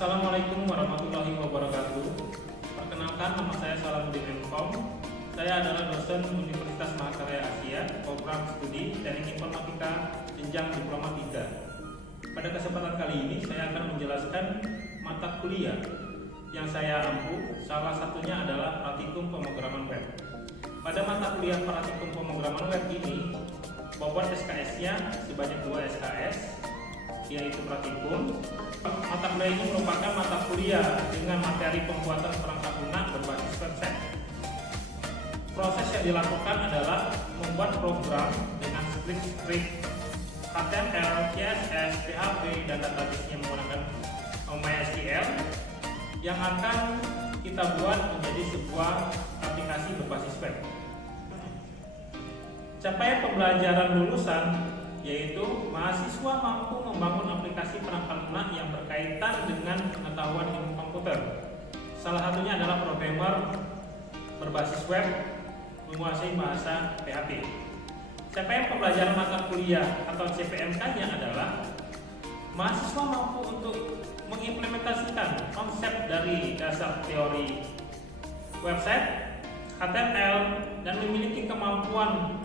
Assalamualaikum warahmatullahi wabarakatuh. Perkenalkan, nama saya Salahuddin M.Com. Saya adalah dosen Universitas Mahakarya Asia, program studi Teknik Informatika jenjang Diploma 3. Pada kesempatan kali ini saya akan menjelaskan mata kuliah yang saya ampu. Salah satunya adalah praktikum pemrograman web. Pada mata kuliah praktikum pemrograman web ini, bobot SKS-nya sebanyak 2 SKS, yaitu praktikum. Mata kuliah ini merupakan mata kuliah dengan materi pembuatan perangkat lunak berbasis website. Proses yang dilakukan adalah membuat program dengan script HTML, CSS, PHP, dan database-nya menggunakan MySQL yang akan kita buat menjadi sebuah aplikasi berbasis web. Capaian pembelajaran lulusan yaitu mahasiswa mampu membangun aplikasi perangkat lunak yang berkaitan dengan pengetahuan ilmu komputer. Salah satunya adalah programmer berbasis web menguasai bahasa PHP. Capaian pembelajaran mata kuliah atau CPMK-nya adalah mahasiswa mampu untuk mengimplementasikan konsep dari dasar teori website, HTML, dan memiliki kemampuan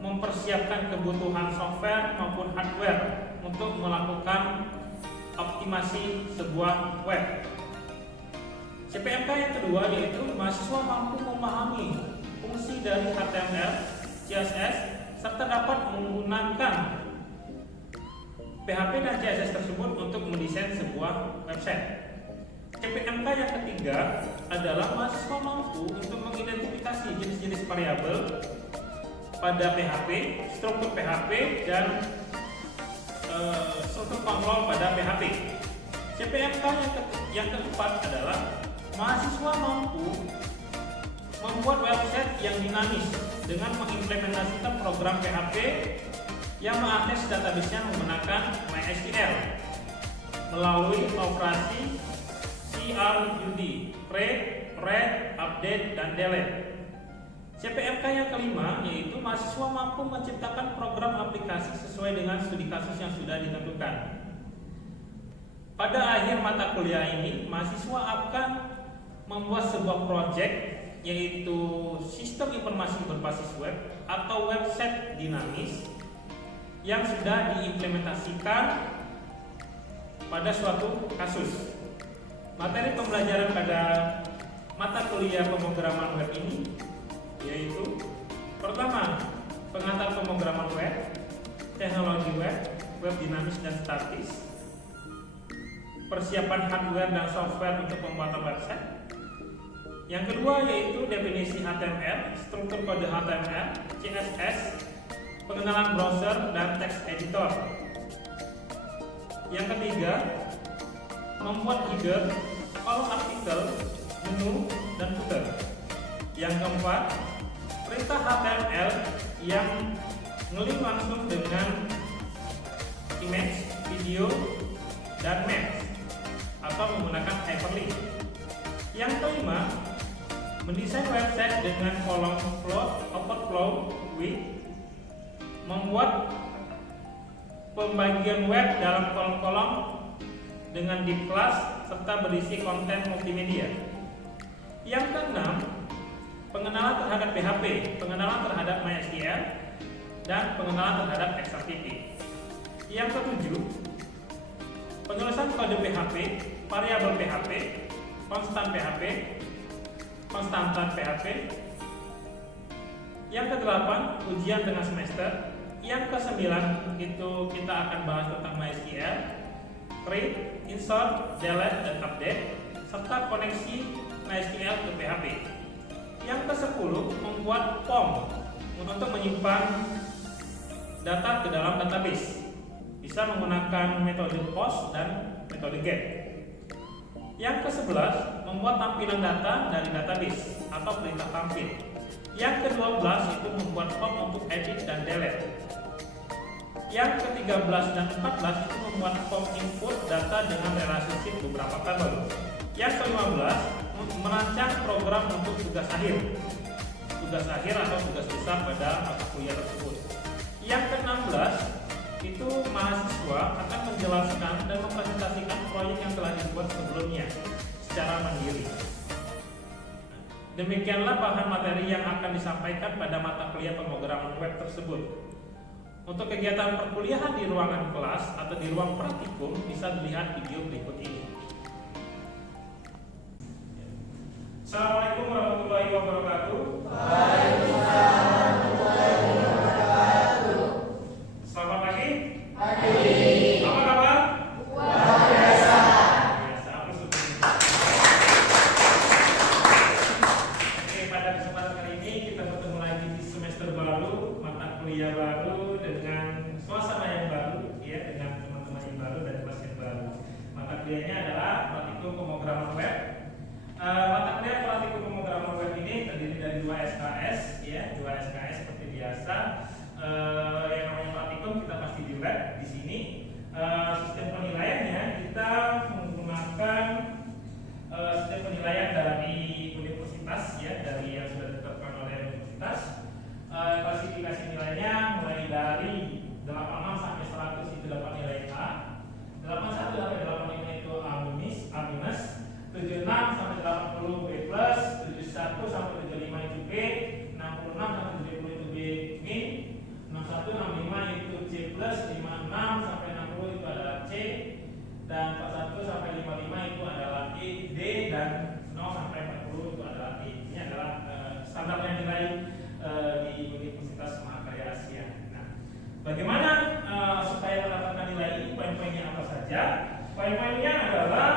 mempersiapkan kebutuhan software maupun hardware untuk melakukan optimasi sebuah web. CPMK yang kedua yaitu mahasiswa mampu memahami fungsi dari HTML, CSS, serta dapat menggunakan PHP dan CSS tersebut untuk mendesain sebuah website. CPMK yang ketiga adalah mahasiswa mampu untuk mengidentifikasi jenis-jenis variabel pada PHP, struktur PHP, dan struktur kontrol pada PHP. CPMK yang keempat adalah mahasiswa mampu membuat website yang dinamis dengan mengimplementasikan program PHP yang mengakses database-nya menggunakan MySQL melalui operasi CRUD, create, read, update, dan delete. CPMK yang kelima yaitu mahasiswa mampu menciptakan program aplikasi sesuai dengan studi kasus yang sudah ditentukan. Pada akhir mata kuliah ini, mahasiswa akan membuat sebuah proyek yaitu sistem informasi berbasis web atau website dinamis yang sudah diimplementasikan pada suatu kasus. Materi pembelajaran pada mata kuliah pemrograman web ini yaitu pertama, pengantar pemrograman web, teknologi web, web dinamis dan statis, persiapan hardware dan software untuk pembuatan website. Yang kedua yaitu definisi HTML, struktur kode HTML, CSS, pengenalan browser dan text editor. Yang ketiga, membuat header, kolom artikel, menu, dan footer. Yang keempat, perintah HTML yang ngelink langsung dengan image, video, dan maps atau menggunakan hyperlink. Yang kelima, mendesain website dengan kolom float, overflow, width, membuat pembagian web dalam kolom-kolom dengan div class serta berisi konten multimedia. Yang keenam, pengenalan terhadap PHP, pengenalan terhadap MySQL, dan pengenalan terhadap XMPP. Yang ketujuh, penulisan kode PHP, variabel PHP, konstantan PHP. Yang kedelapan, ujian tengah semester. Yang kesembilan, itu kita akan bahas tentang MySQL, create, insert, delete, dan update, serta koneksi MySQL ke PHP. Yang ke-10, membuat form untuk menyimpan data ke dalam database. Bisa menggunakan metode post dan metode get. Yang ke-11, membuat tampilan data dari database atau perintah tampil. Yang ke-12 itu membuat form untuk edit dan delete. Yang ke-13 dan 14 itu membuat form input data dengan relationship beberapa tabel. Yang ke-15, merancang program untuk tugas akhir atau tugas besar pada mata kuliah tersebut. Yang ke-16, itu mahasiswa akan menjelaskan dan mempresentasikan proyek yang telah dibuat sebelumnya secara mandiri. Demikianlah bahan materi yang akan disampaikan pada mata kuliah pemrograman web tersebut. Untuk kegiatan perkuliahan di ruangan kelas atau di ruang praktikum bisa dilihat video berikut ini. Assalamualaikum warahmatullahi wabarakatuh. Waalaikumsalam warahmatullahi wabarakatuh. Selamat pagi. Pagi. Apa kabar? Luar biasa. Biasa, aku suka. Oke, pada kesempatan kali ini kita bertemu lagi di semester baru, mata kuliah baru dengan suasana yang baru, ya, dengan teman-teman yang baru dan kelas yang baru. Mata kuliahnya adalah praktikum pemrograman web. Mata kuliah praktikum pemrograman web ini terdiri dari 2 SKS, ya, 2 SKS seperti biasa. Yang namanya praktikum kita pasti di web di sini. Sistem penilaiannya kita menggunakan sistem penilaian dari universitas, ya, dari yang sudah ditetapkan oleh universitas. Klasifikasi nilainya mulai dari 86 sampai 100 itu dapat nilai A, 81 sampai 85 itu A minus, 76 sampai 80 B plus, 71 sampai 75 itu B, 66 sampai 70 itu B min, 61 65 itu C plus, 56 sampai 60 itu adalah C, dan 41 sampai 55 itu adalah E, D, dan 0 sampai 40 itu adalah E. Ini adalah standarnya nilai di Universitas Mahakarya Asia. Nah, bagaimana supaya mendapatkan nilai ini? Poin-poinnya apa saja? Poin-poinnya adalah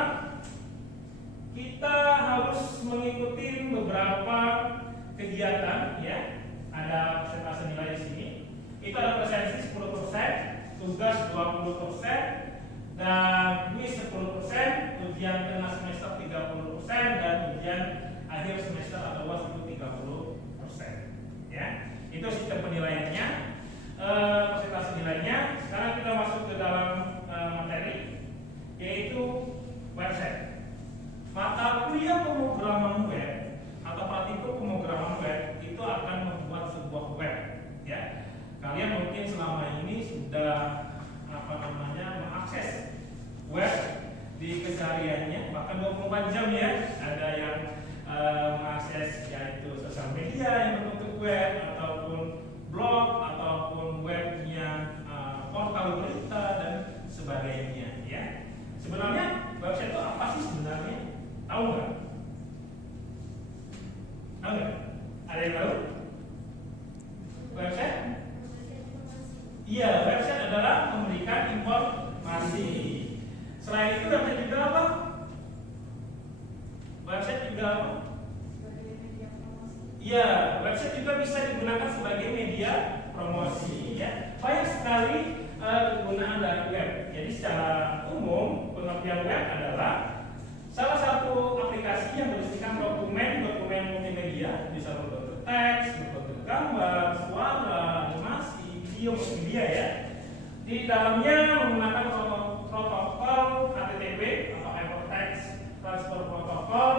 kita harus mengikuti beberapa kegiatan, ya. Ada persentase nilai di sini. Itu ada presensi 10%, tugas 20%, dan kuis 10%, ujian tengah semester 30%, dan ujian akhir semester atau UAS itu 30%. Ya, itu sistem penilaiannya, persentase nilainya. Sekarang kita masuk ke dalam materi, yaitu website. Mata kuliah pemrograman web atau praktikum pemrograman web itu akan membuat sebuah web, ya. Kalian mungkin selama ini sudah mengakses web di kesehariannya, bahkan 24 jam, ya. Ada yang mengakses yaitu sosial media yang berbentuk web, ataupun blog, ataupun web yang portal berita dan sebagainya, ya. Sebenarnya website itu apa sih sebenarnya? Tahu nggak? Tahu nggak? Ada yang tahu? Website? Iya, website adalah memberikan informasi. Selain itu website juga apa? Website juga apa? Iya, website juga bisa digunakan sebagai media promosi, ya. Banyak sekali kegunaan dari web. Jadi secara umum pengertian web adalah salah satu aplikasi yang berisikan dokumen multimedia, bisa berbentuk teks, berbentuk gambar, suara, animasi, video, multimedia, ya. Di dalamnya menggunakan protokol HTTP atau Hypertext Transfer Protocol,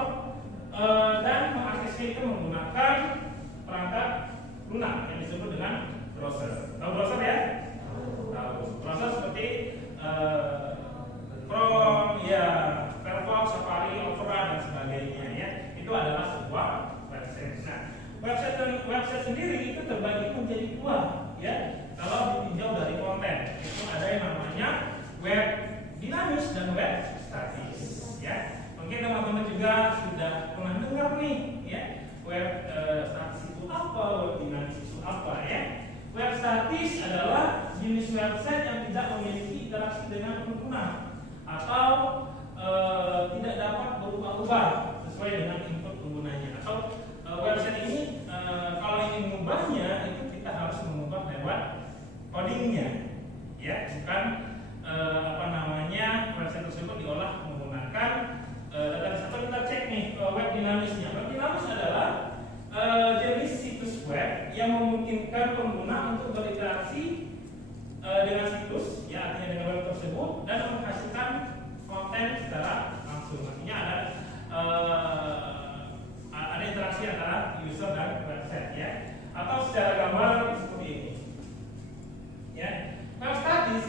dan mengaksesnya itu menggunakan perangkat lunak yang disebut dengan browser. Tahu browser, ya? Tahu. Browser seperti Chrome, ya, Firefox, Safari, Opera, dan sebagainya, ya. Itu adalah sebuah website. Nah, website sendiri itu terbagi menjadi dua, ya. Kalau ditinjau dari konten, itu ada yang namanya web dinamis dan web statis, ya. Mungkin teman-teman juga sudah pernah dengar nih, ya, web statis itu apa, web dinamis itu apa, ya. Web statis adalah jenis website yang tidak memiliki interaksi dengan pengguna atau tidak dapat berubah-ubah sesuai dengan input penggunanya. Atau website ini kalau ingin mengubahnya itu kita harus mengubah lewat codingnya, ya, bukan website tersebut diolah menggunakan data satu. Kita cek nih web dinamisnya. Web dinamis adalah jenis situs web yang memungkinkan pengguna untuk berinteraksi dengan situs, ya, artinya dengan web tersebut, dan menghasilkan konten secara langsung. Artinya ada interaksi antara user dan website, ya. Atau secara gambar seperti ini, ya. Web statis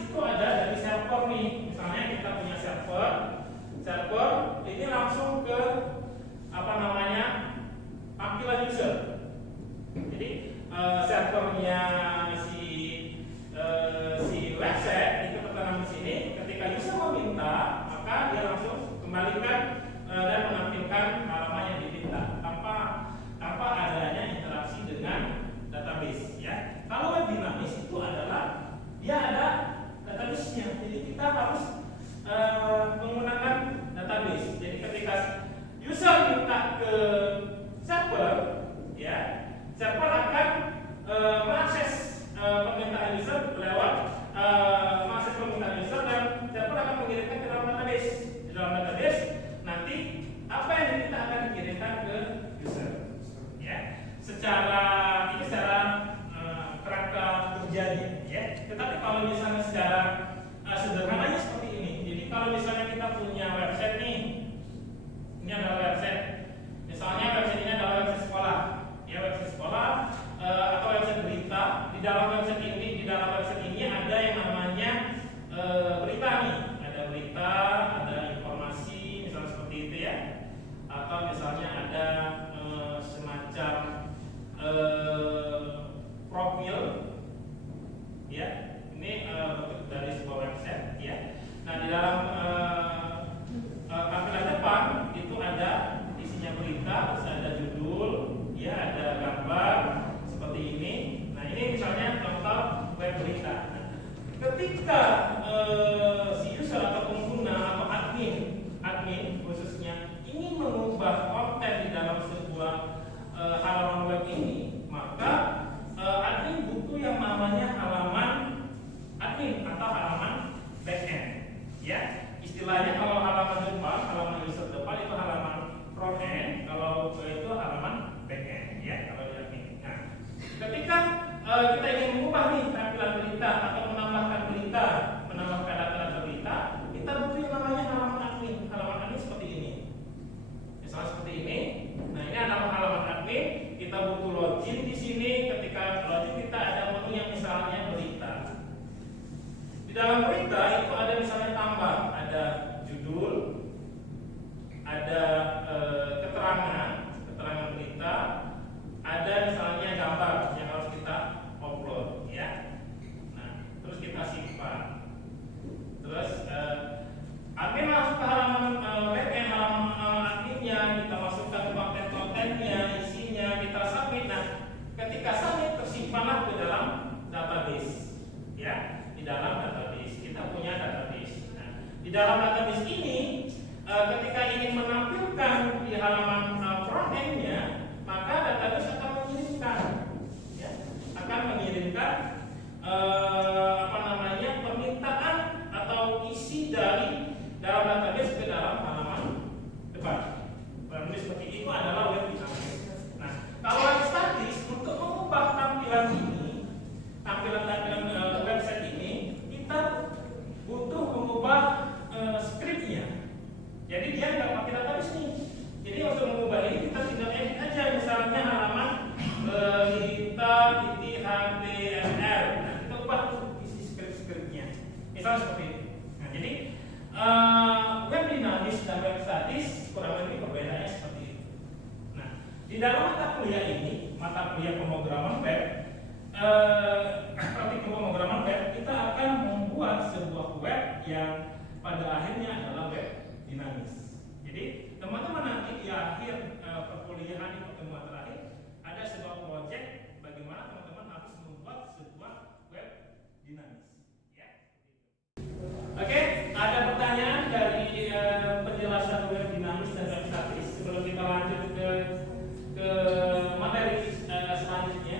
Ini adalah website. Misalnya website ini adalah website sekolah, ya website sekolah atau website berita. Di dalam website ini ada yang namanya berita nih. Ada berita, ada informasi, misalnya seperti itu ya. Atau misalnya ada semacam profil, ya. Ini bentuk dari sebuah website, ya. Nah, di dalam tampilan depan itu ada isinya berita, terus ada judul, ya, ada gambar seperti ini. Nah, ini misalnya contoh web berita. Nah, ketika si user atau pengguna atau admin khususnya ingin mengubah konten di dalam sebuah halaman web ini, maka admin butuh yang namanya halaman admin atau halaman backend, ya. Istilahnya kalau halaman depan, halaman user depan itu halaman front end, kalau itu halaman backend, ya, kalau di admin. Nah, ketika kita ingin mengubah nih tampilan berita atau menambahkan data-data berita, kita butuh yang namanya halaman admin. Halaman admin seperti ini, misalnya seperti ini. Nah, ini adalah halaman admin. Kita butuh login di sini. Ketika login kita ada menu yang misalnya berita. Di dalam berita itu ada misalnya tambah, ada judul, ada keterangan berita, ada misalnya gambar yang harus kita upload, ya. Nah, terus kita simpan. Terus admin masuk ke halaman backend, halaman adminnya, kita masukkan konten-kontennya, isinya, kita submit. Nah, ketika submit tersimpanlah ke dalam database, ya. Di dalam database kita punya database. Nah, di dalam database ini ketika ingin menampilkan di halaman front end-nya, maka database akan mengirimkan, ya, permintaan atau isi dari dalam database ke dalam halaman depan. Lalu seperti itu adalah web dinamis. Nah, kalau web statis, untuk mengubah tampilan ini, tampilan website ini, kita butuh mengubah scriptnya. Jadi dia nggak pakai database nih. Jadi untuk mengubah ini kita tinggal edit aja, misalnya halaman berita.html. Nah, kita ubah isi skripnya. Misalnya seperti itu. Nah, jadi web dinamis dan web statis kurang lebih perbedaannya seperti itu. Nah, di dalam mata kuliah ini, mata kuliah pemrograman web, praktik pemrograman web, kita akan membuat sebuah web yang pada akhirnya adalah web dinamis. Jadi teman-teman nanti di akhir perkuliahan di pertemuan terakhir ada sebuah proyek bagaimana teman-teman harus membuat sebuah web dinamis. Ya. Oke, ada pertanyaan dari penjelasan web dinamis dan web statis sebelum kita lanjut ke materi selanjutnya.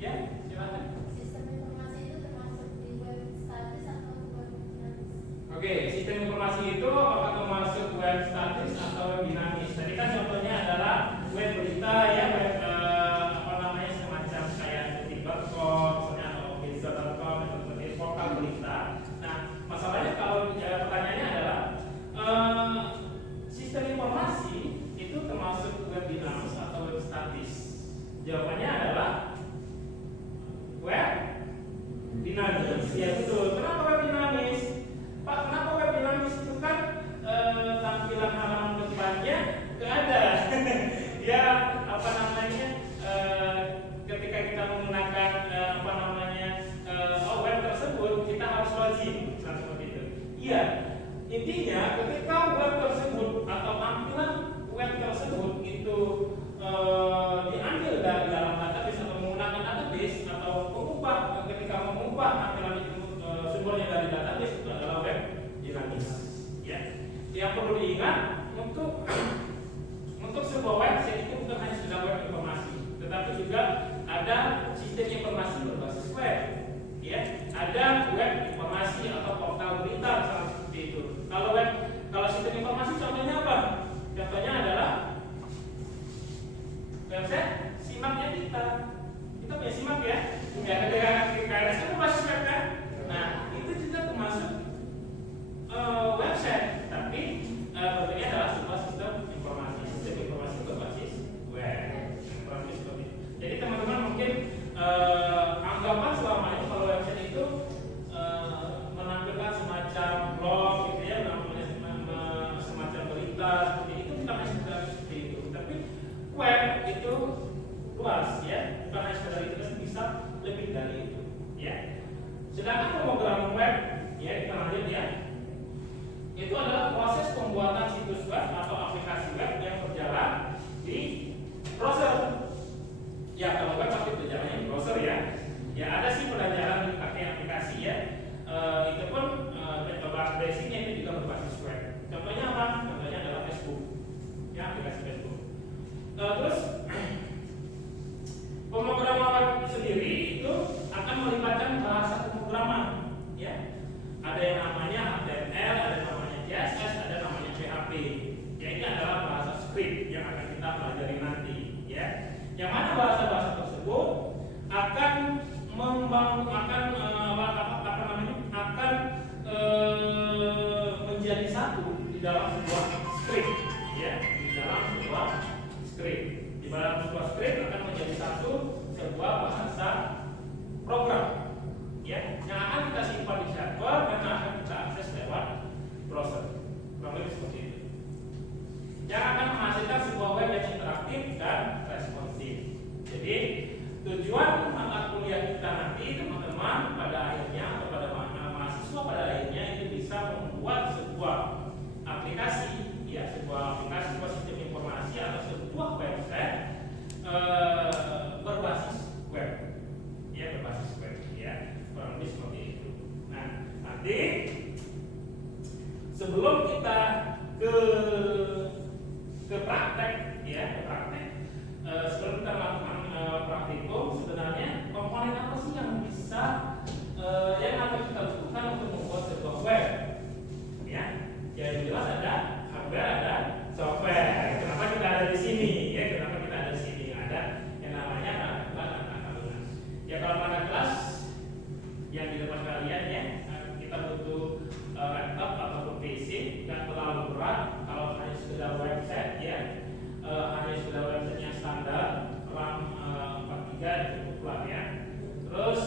Ya, silakan. Sistem informasi itu termasuk di web statis atau web dinamis? Oke, sistem informasi itu apakah termasuk web statis atau web dinamis? Tadi kan contohnya adalah web berita, ya, web semacam kayak detik.com, misalnya, atau media.com, atau seperti portal berita. Nah, masalahnya kalau pertanyaannya adalah sistem informasi itu termasuk web dinamis atau web statis? Jawabannya adalah web dinamis. Ya, betul. Kenapa web dinamis? Pak, kenapa web dinamis itu kan tampilan halaman depannya nggak ada. Ya, ketika kita menggunakan web tersebut kita harus login, misalnya seperti itu. Iya, intinya ketika web tersebut atau tampilan web tersebut itu diambil dari dalam database atau menggunakan database atau ketika mengubah tampilan itu sumbernya dari database, itu adalah web dinamis. Ya, yang perlu diingat untuk sebuah website itu bukan hanya sekedar web informasi, tetapi juga ada sistem informasi berbasis web. Ya, ada web informasi atau portal berita misalnya seperti itu. Kalau itu adalah proses pembuatan situs web atau aplikasi web yang berjalan di browser. Ya, kalau web pasti berjalannya di browser ya. Ya, ada sih pelajaran pakai aplikasi ya. Itu pun coba basicnya itu juga berbasis web. Contohnya apa? Contohnya adalah Facebook. Ya, aplikasi Facebook. Terus pemrograman web sendiri itu akan melibatkan bahasa pemrograman. Ya, ada yang namanya HTML, ada yang namanya CSS, ada namanya PHP. Ya, ini adalah bahasa script yang akan kita pelajari nanti. Ya, yang mana bahasa-bahasa tersebut akan membangun, menjadi satu di dalam sebuah script. Ya, di dalam sebuah script. Di dalam sebuah script akan menjadi satu sebuah bahasa program. Ya, yang akan kita simpan di server dan akan kita akses lewat browser. Kurang lebih seperti itu. Yang akan menghasilkan sebuah web yang interaktif dan responsif. Jadi tujuan mata kuliah kita nanti teman-teman pada akhirnya atau pada mahasiswa pada akhirnya itu bisa membuat sebuah aplikasi, ya sebuah aplikasi, sebuah sistem informasi atau sebuah website berbasis web, ya berbasis web, ya kurang lebih seperti itu. Nah, nanti sebelum kita ke praktek, ya ke praktek, sebelum kita melakukan praktikum, sebenarnya komponen apa sih yang bisa yang akan kita butuhkan untuk membuat sebuah web? Ya, yang jelas ada hardware, ada software. Kenapa kita ada di sini? Ya, kenapa kita ada di sini? Ada yang namanya alat. Ya, kalau pada kelas yang di depan kalian ya, kita butuh laptop ataupun PC, nggak terlalu berat. Kalau hanya sekedar website ya, hanya sekedar website yang standar, RAM 43 cukup lah ya. Terus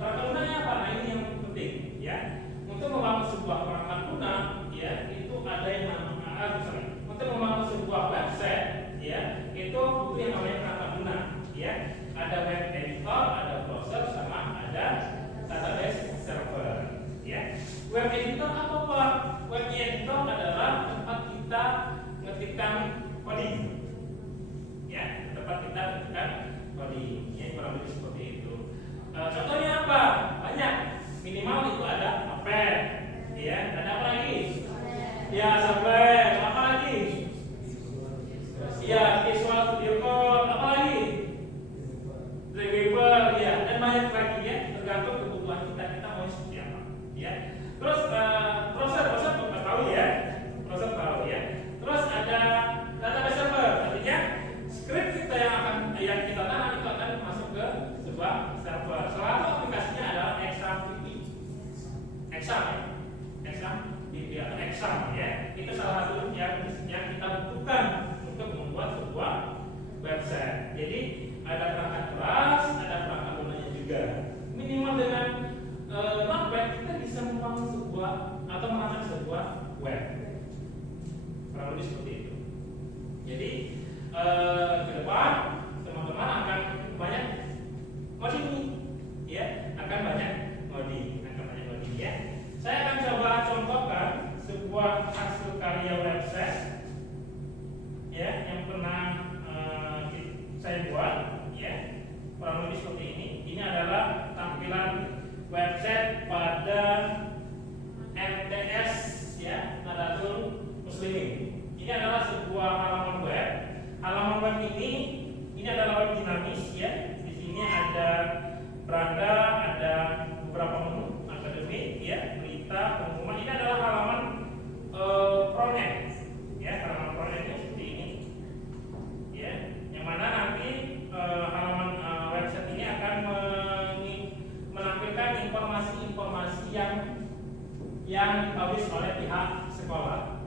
perangkat apa? Nah, ini yang penting ya. Untuk membangun sebuah perangkat lunak ya, itu ada yang namanya untuk membangun sebuah website ya, itu butuh yang namanya perangkat lunak ya. Ada web editor, ada browser, sama ada database server ya. Web editor apa Pak? Web editor adalah tempat kita mengetikkan coding ya, tempat kita mengetikkan coding ya, kurang lebih seperti itu. Contohnya apa? Banyak, minimal itu ada Notepad ya, ada apa lagi? Ya, sampai apa lagi? Ya, Visual Studio Code, apa lagi? Dreamweaver ya, dan banyak lagi ya, tergantung kebutuhan kita mau seperti apa ya. Terus browser kita tahu ya, browser tahu ya. Terus ada database server, artinya script kita yang kita tanam itu akan masuk ke sebuah server. Selalu aplikasinya adalah exam ya. Itu salah satu yang kita butuhkan untuk membuat sebuah website. Jadi ada perangkat keras, ada perangkat lunaknya juga. Minimal dengan Notepad kita bisa membangun sebuah atau merancang sebuah web. Kurang lebih seperti itu. Jadi ke depan teman-teman akan banyak coding ya, akan banyak coding ya. Saya akan coba contohkan sebuah hasil karya website ya yang pernah saya buat ya, kurang lebih seperti ini. Ini adalah tampilan website pada MTS ya, Nadatul Muslimin. Ini adalah sebuah halaman web. Halaman web ini adalah web dinamis ya. Di sini ada beranda, ada beberapa menu, akademik ya, berita, pengumuman. Ini adalah halaman frontend ya, halaman frontendnya seperti ini ya. Yang mana nanti halaman website ini akan menampilkan informasi-informasi yang dipublish oleh pihak sekolah.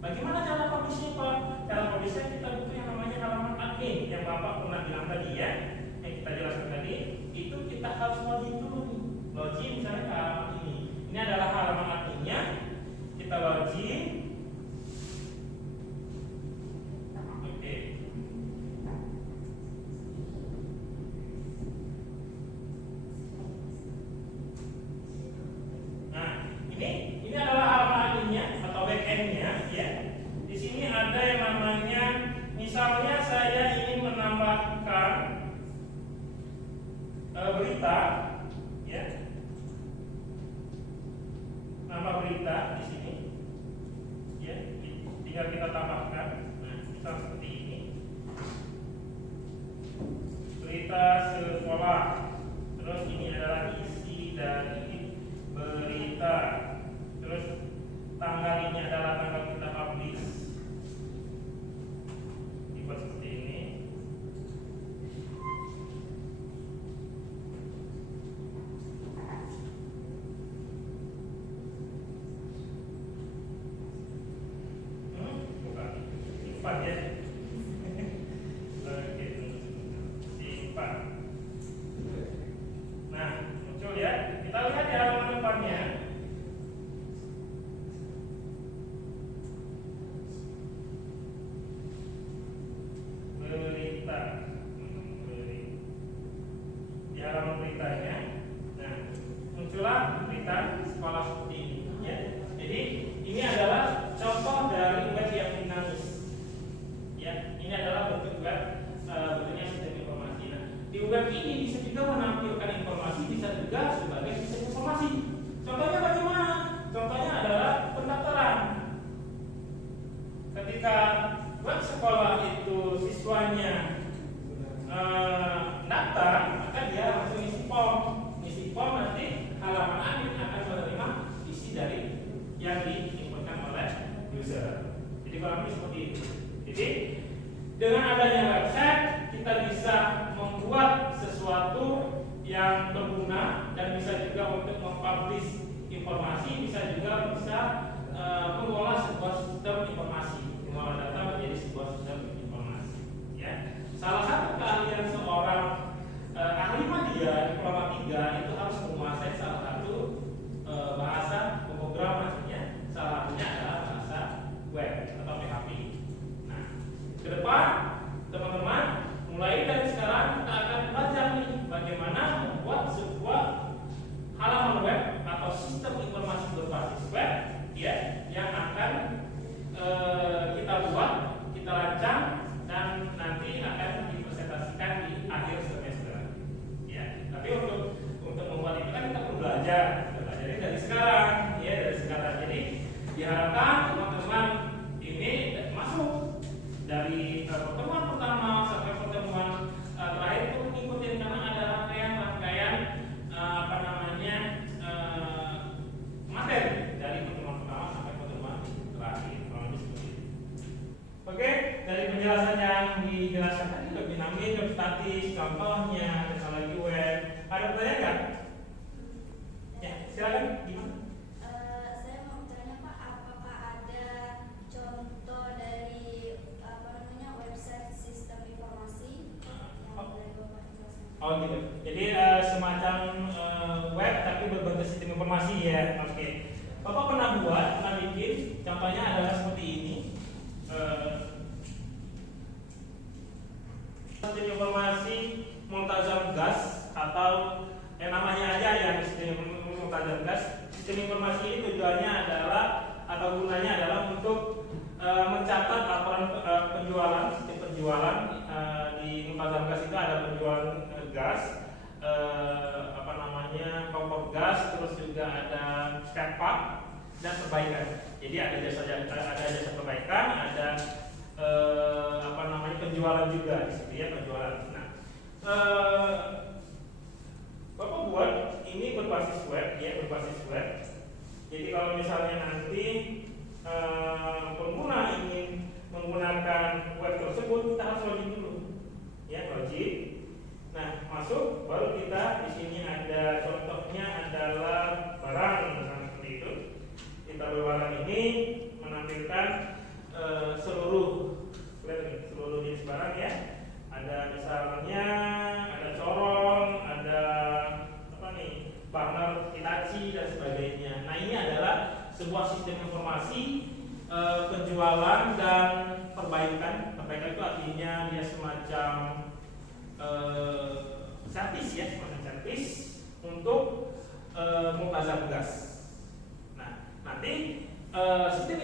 Bagaimana cara publishnya Pak? Cara publishnya kita butuh yang namanya halaman admin yang Bapak pernah bilang tadi ya, yang kita jelaskan tadi. Itu kita harus login dulu nih. Login misalnya ke halaman ini. Ini adalah halaman adminnya. Kita login. Oke. Nah, ini adalah halaman admin. lihat di halaman depannya, berita, di halaman beritanya, nah muncullah berita sekolah seperti ini. Ya. Jadi ini adalah contoh dari web yang dinamis. Ya, ini adalah bentuk web, bentuknya sistem informasi. Nah, di web ini bisa juga menampilkan informasi, bisa juga sebagai sistem informasi. Contohnya bagaimana? Contohnya adalah pendaftaran. Ketika web sekolah itu siswanya daftar, maka dia langsung isi form. Isi form nanti halaman admin akan menerima isi dari yang diinputkan oleh user. Jadi kalau ini seperti itu. Jadi dengan adanya website kita bisa membuat sesuatu yang berguna dan bisa juga untuk mempublish informasi, bisa juga mengolah sebuah sistem informasi, mengolah data menjadi sebuah sistem informasi. Ya. Salah satu keahlian seorang ahli media diploma 3 itu harus menguasai salah satu bahasa pemrograman. Ya. Salah satunya adalah bahasa web atau PHP. Nah, ke depan teman-teman mulai dari sekarang kita akan belajar nih bagaimana membuat sebuah halaman web atau sistem informasi berbasis web, ya, yang akan kita buat, kita rancang dan nanti akan dipresentasikan di akhir semester. Ya, tapi untuk membuat itu kan kita perlu belajar dari sekarang, ya, dari sekarang. Jadi diharapkan teman-teman ini masuk dari pertemuan pertama sampai pertemuan terakhir itu mengikuti, karena ada rangkaian materi dari pertemuan pertama sampai pertemuan terakhir. Oke, dari penjelasan yang dijelaskan tadi web dinamis, web statis, contohnya, teknologi web. Ada pertanyaan nggak? Ya, silakan. Gimana? Saya mau bertanya Pak, apakah ada contoh dari website sistem informasi yang dari Bapak jelaskan? Oh gitu. Jadi semacam web tapi berbentuk sistem informasi ya. Oke. Bapak pernah bikin. Contohnya adalah seperti ini. Sistem informasi Multazam Gas atau namanya aja ya, sistem Multazam Gas. Sistem informasi ini tujuannya adalah atau gunanya adalah untuk mencatat laporan penjualan, sistem penjualan di Multazam Gas itu ada penjualan gas, kompor gas, terus juga ada spare part dan perbaikan. Jadi ada jasa perbaikan, ada penjualan juga di situ ya, penjualan. Nah, Bapak buat ini berbasis web ya, berbasis web. Jadi kalau misalnya nanti pengguna ingin menggunakan web tersebut, kita harus login dulu ya, login. Nah, masuk, baru kita di sini ada contohnya adalah barang, misalnya seperti itu. Kita barang ini menampilkan seluruh jenis barang ya. Ada misalnya ada corong, ada banner Hitachi dan sebagainya. Nah, ini adalah sebuah sistem informasi penjualan dan perbaikan. Perbaikan itu artinya dia semacam servis ya, semacam servis untuk Multazam Gas. Nah, nanti sistem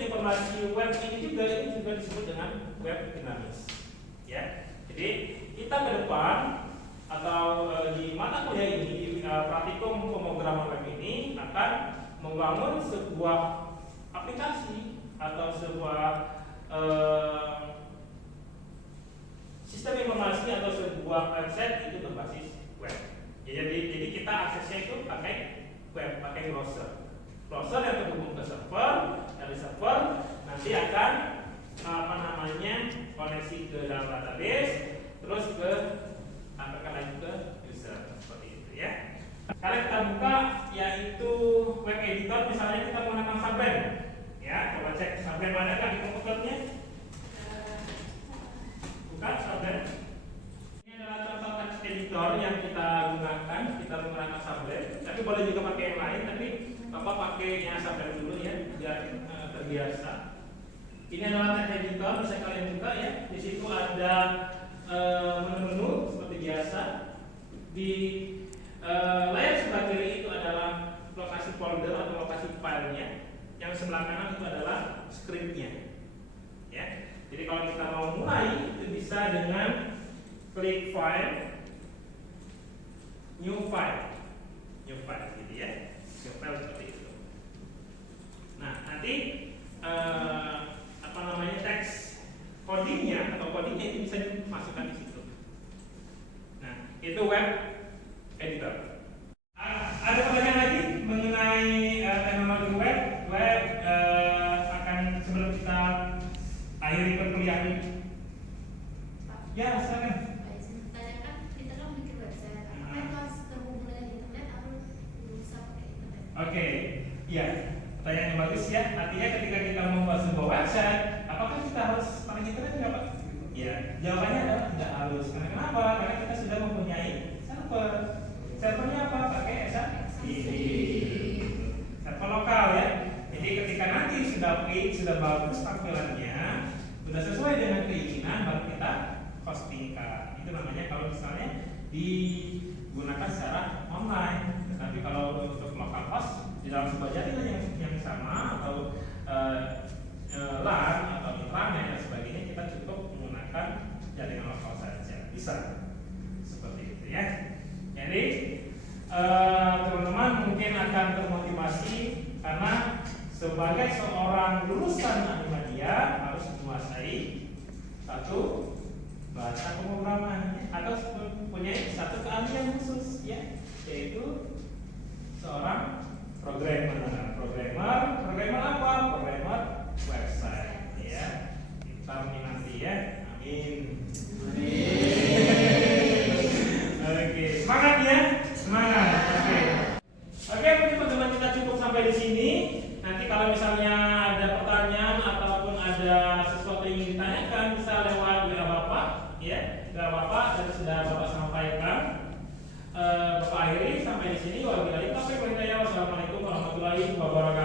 informasi web ini juga disebut dengan web dinamis. Ya, jadi kita ke depan atau di mata kuliah ini, di praktikum pemrograman web ini akan membangun sebuah aplikasi atau sebuah sistem informasi atau sebuah website itu berbasis web. Jadi kita aksesnya itu pakai web, pakai browser. Browser yang terhubung ke server, dari server nanti akan koneksi ke dalam database, terus akan lagi ke user seperti itu ya. Sekarang kita buka yaitu web editor, misalnya kita menggunakan Sublime. Ya, coba cek Sublime manakah di komputernya? Bukan Sublime. Ini adalah contoh text editor yang kita gunakan. Kita menggunakan Sublime. tapi boleh juga pakai yang lain, tapi Bapak pakainya sampai dulu ya, biar terbiasa. Ini adalah tab editor, bisa kalian buka ya. Di situ ada menu-menu seperti biasa. Di layar sebelah kiri itu adalah lokasi folder atau lokasi filenya. Yang sebelah kanan itu adalah scriptnya. Ya. Jadi kalau kita mau mulai itu bisa dengan klik file, new file gitu ya, new file seperti itu. Nah nanti teks codingnya atau codingnya itu bisa dimasukkan di situ. Nah itu web editor. Ada pertanyaan lagi mengenai teknologi web? Akan sebelum kita akhiri perkuliahan ini. Ya, silakan. Tanyakan, kita kan bikin website. Apakah itu harus terhubung dengan internet atau bisa pakai internet? Oke, iya. Pertanyaan yang bagus ya. Artinya ketika kita membuat sebuah website, apakah kita harus pakai internet nggak Pak? Ya, jawabannya adalah tidak harus. Karena kenapa? Karena kita sudah mempunyai server. Servernya apa? Pakai SSID. Server lokal ya. Jadi ketika nanti sudah bagus tampilannya, sudah sesuai dengan keinginan, baru kita hostingkan. Itu namanya kalau misalnya digunakan secara online. Tetapi kalau untuk local host di dalam sebuah jaringan yang sama atau LAN atau intranet dan sebagainya, kita cukup menggunakan jaringan lokal saja. Bisa seperti itu ya. Jadi teman-teman mungkin akan termotivasi karena sebagai seorang lulusan Animadia harus menguasai satu bahasa pemrograman atau punya satu keahlian khusus ya, yaitu seorang programmer apa? Programmer website ya. Kita nanti ya. Amin. Oke, semangat ya. Semangat. Oke, mungkin teman-teman kita cukup sampai di sini. Nanti kalau misalnya ada pertanyaan ataupun ada sesuatu yang ingin ditanyakan, bisa lewat WA Bapak, ya, WA Bapak dan sudah Bapak sampaikan. Bapak akhiri sampai di sini. Wabillahi taufiq wal hidayah. Wassalamualaikum warahmatullahi wabarakatuh.